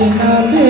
Sing a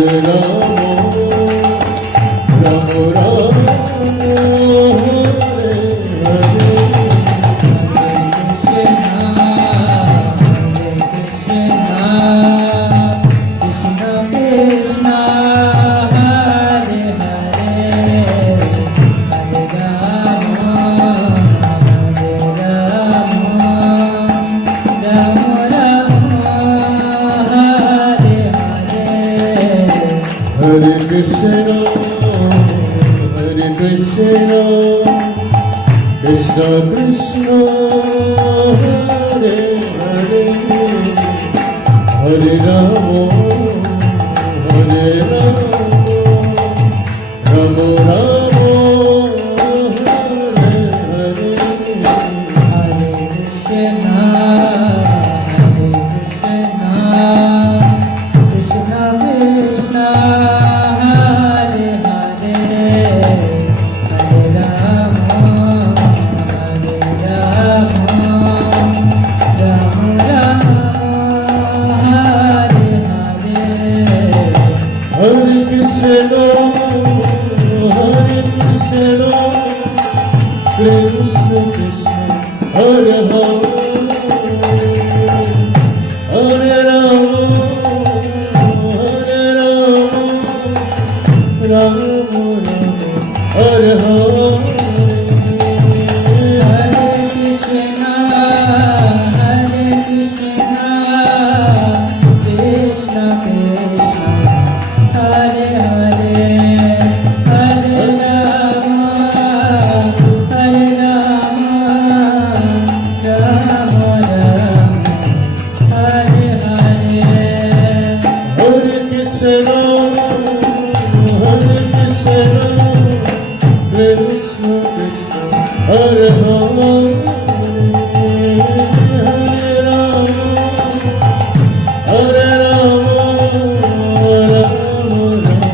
నము నము Terra. হো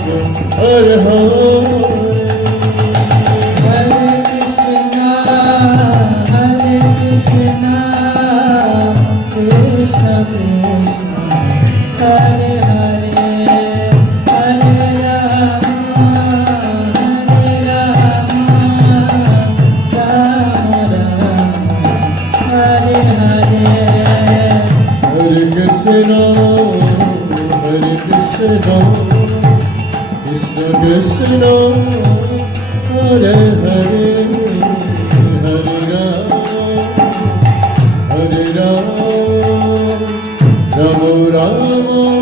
हर हर Namo Ram, Namo Ram.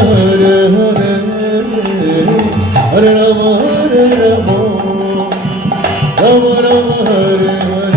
Hare Hare Hare Rama Hare Rama Hare Hare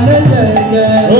जय जय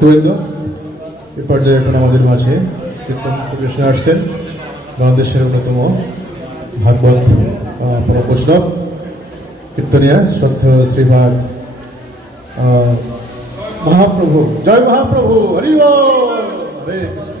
ভক্তবৃন্দ এ পর্যায়ে এখন আমাদের মাঝে কীর্তন পরিবেশনে আসছেন বাংলাদেশের অন্যতম ভাগবত পরম বৈষ্ণব কীর্তনিয়া, সত্য শ্রীভাগ মহাপ্রভু। জয় মহাপ্রভু হরি কৃষ্ণ।